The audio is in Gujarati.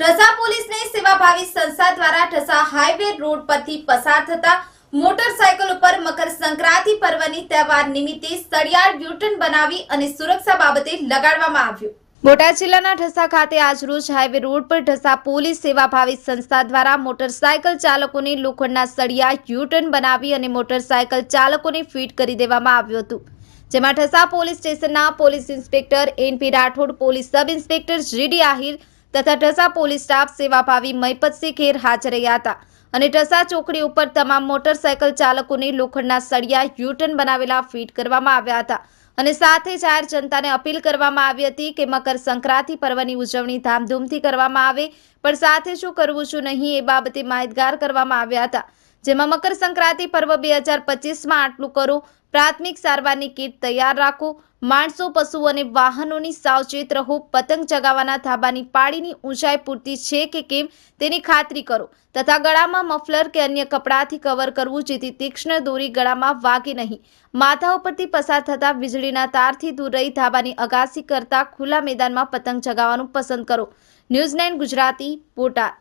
ઢસા પોલીસને સેવાભાવી સંસ્થા દ્વારા ઢસા હાઈવે રોડ પરથી પસાર થતા મોટરસાયકલ ઉપર મકર સંક્રાંતિ પર્વની તહેવાર નિમિત્તે સળિયાળ યુટર્ન બનાવી અને સુરક્ષા બાબતે લગાડવામાં આવ્યું. બોટાદ જિલ્લાના ઢસા ખાતે આજરોજ હાઈવે રોડ પર ઢસા પોલીસ સેવાભાવી સંસ્થા દ્વારા મોટરસાયકલ ચાલકોને લોખંડના સળિયા યુટર્ન બનાવી અને મોટરસાયકલ ચાલકોને ફીટ કરી દેવામાં આવ્યું હતું. જેમાં ઠસા પોલીસ સ્ટેશનના police inspector NP Rathod, police sub inspector GD Ahir તથા ઢસા પોલીસ સ્ટાફ સેવાભાવી મહિપતસિંહ ખેર હાજર રહ્યા હતા. અને ઢસા ચોકડી ઉપર તમામ મોટરસાયકલ ચાલકોને લોખંડના સળિયા યુટર્ન બનાવેલા ફીટ કરવામાં આવ્યા હતા. અને સાથે જાહેર જનતાને અપીલ કરવામાં આવી હતી કે મકર સંક્રાંતિ પર્વની ઉજવણી ધામધૂમથી કરવામાં આવે, પણ સાથે શું કરવું શું નહીં એ બાબતે માહિતગાર કરવામાં આવ્યા હતા. જેમાં મકર સંક્રાંતિ પર્વ બે હજાર પચીસમાં આટલું કરો. પ્રાથમિક સારવારની કીટ તૈયાર રાખો. માણસો પશુ અને વાહનોની સાવચેત રહો. પતંગ ચગાવવાના ધાબાની પાળીની ઊંચાઈ પૂરતી છે કે કેમ તેની ખાતરી કરો. તથા ગળામાં મફલર કે અન્ય કપડાથી કવર કરવું જેથી તીક્ષ્ણ દોરી ગળામાં વાગે નહીં. માથા ઉપરથી પસાર થતા વીજળીના તારથી દૂર રહી ધાબાની અગાસી કરતા ખુલ્લા મેદાનમાં પતંગ ચગાવવાનું પસંદ કરો. News nine Gujarati, Botad.